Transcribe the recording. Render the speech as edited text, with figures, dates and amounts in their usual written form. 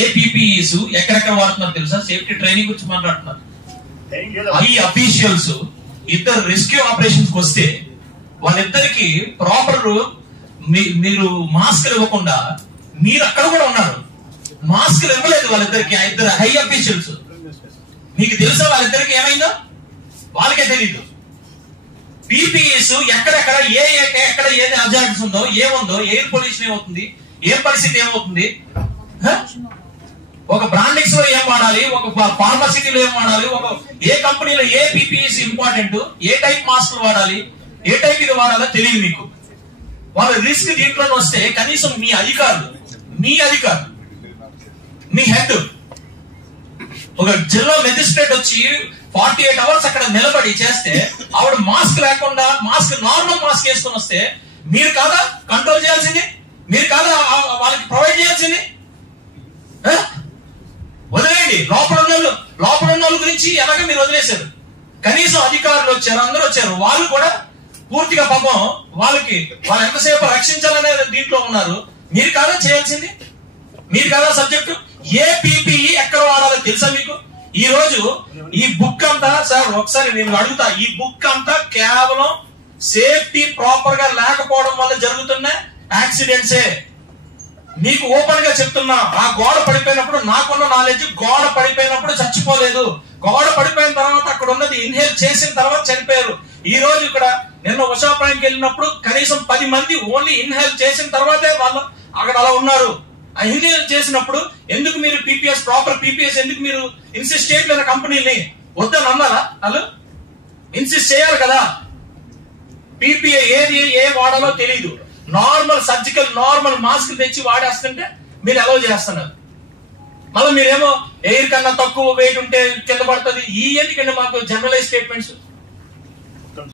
ఏపీపీఈస్ ఎక్కడెక్కడ వాడుతున్నారు తెలుసా? సేఫ్టీ ట్రైనింగ్ గురించి మాట్లాడుతున్నారు. ఈ అఫీషియల్స్ ఇద్దరు రెస్క్యూ ఆపరేషన్స్ వస్తే వాళ్ళిద్దరికి ప్రాపర్ మీరు మాస్కులు ఇవ్వకుండా మీరు అక్కడ కూడా ఉన్నారు, మాస్కులు ఇవ్వలేదు వాళ్ళిద్దరికి. ఆ ఇద్దరు హై అఫీషియల్స్ మీకు తెలుసా వాళ్ళిద్దరికి ఏమైందో? వాళ్ళకే తెలీదు. పీపీఈస్ ఎక్కడెక్కడ ఎక్కడ ఏది అజార్ట్స్ ఉందో ఏముందో, ఎయిర్ పొల్యూషన్ ఏమవుతుంది, ఏం పరిస్థితి ఏమవుతుంది, ఒక బ్రాండింగ్స్ లో ఏం వాడాలి, ఒక ఫార్మసిటీలో ఏం వాడాలి, ఒక ఏ కంపెనీలో ఏ పీపీఈస్ ఇంపార్టెంట్, ఏ టైప్ మాస్కులు వాడాలి, ఏ టైప్ ఇది వాడాలో తెలియదు మీకు. వాళ్ళ రిస్క్ దీంట్లో వస్తే కనీసం మీ అధికారులు మీ హెడ్ ఒక జిల్లా మెజిస్ట్రేట్ వచ్చి 48 hours అక్కడ నిలబడి చేస్తే ఆవిడ మాస్క్ లేకుండా నార్మల్ మాస్క్ వేసుకొని వస్తే మీరు కాదా కంట్రోల్ చేయాల్సింది? మీరు కాదా వాళ్ళకి ప్రొవైడ్ చేయాల్సింది? వదిలేయండి. లోపల ఉన్న వాళ్ళ గురించి ఎలాగ మీరు వదిలేశారు. కనీసం అధికారులు వచ్చారు, అందరూ వచ్చారు, వాళ్ళు కూడా పూర్తిగా పాపం వాళ్ళు ఎంతసేపు రక్షించాలనే దీంట్లో ఉన్నారు. మీరు కాదా చేయాల్సింది? మీరు కాదా సబ్జెక్టు? ఏ పీపీఈ ఎక్కడ వాడాలో తెలుసా మీకు? ఈ రోజు ఈ బుక్ అంతా సార్ ఒకసారి నేను అడుగుతా, ఈ బుక్ అంతా కేవలం సేఫ్టీ ప్రాపర్ గా లేకపోవడం వల్ల జరుగుతున్న యాక్సిడెంట్సే. మీకు ఓపెన్ గా చెప్తున్నా, ఆ గోడ పడిపోయినప్పుడు నాకున్న నాలెడ్జ్, గోడ పడిపోయినప్పుడు చచ్చిపోలేదు, గోడ పడిపోయిన తర్వాత అక్కడ ఉన్నది ఇన్హేల్ చేసిన తర్వాత చనిపోయారు. ఈ రోజు ఇక్కడ నిన్న ఉషాప్రాయంకి వెళ్ళినప్పుడు కనీసం 10 మంది ఓన్లీ ఇన్హేల్ చేసిన తర్వాతే వాళ్ళు అక్కడ అలా ఉన్నారు. ఆ ఇన్హేల్ చేసినప్పుడు ఎందుకు మీరు ప్రాపర్ పీపీఎస్ ఎందుకు మీరు ఇన్సిస్ట్ చేయట్లేదు? కంపెనీని వద్దని అన్నారా? వాళ్ళు ఇన్సిస్ట్ చేయాలి కదా. పీపీఏ ఏ వాడాలో తెలియదు. నార్మల్ సర్జికల్ మాస్క్ తెచ్చి వాడేస్తుంటే మీరు అలౌ చేస్తున్నారు. మళ్ళీ మీరేమో ఎయిర్ కన్నా తక్కువ వెయిట్ ఉంటే కింద పడుతుంది. ఈ ఎందుకంటే మాకు జనరలైజ్ స్టేట్మెంట్స్.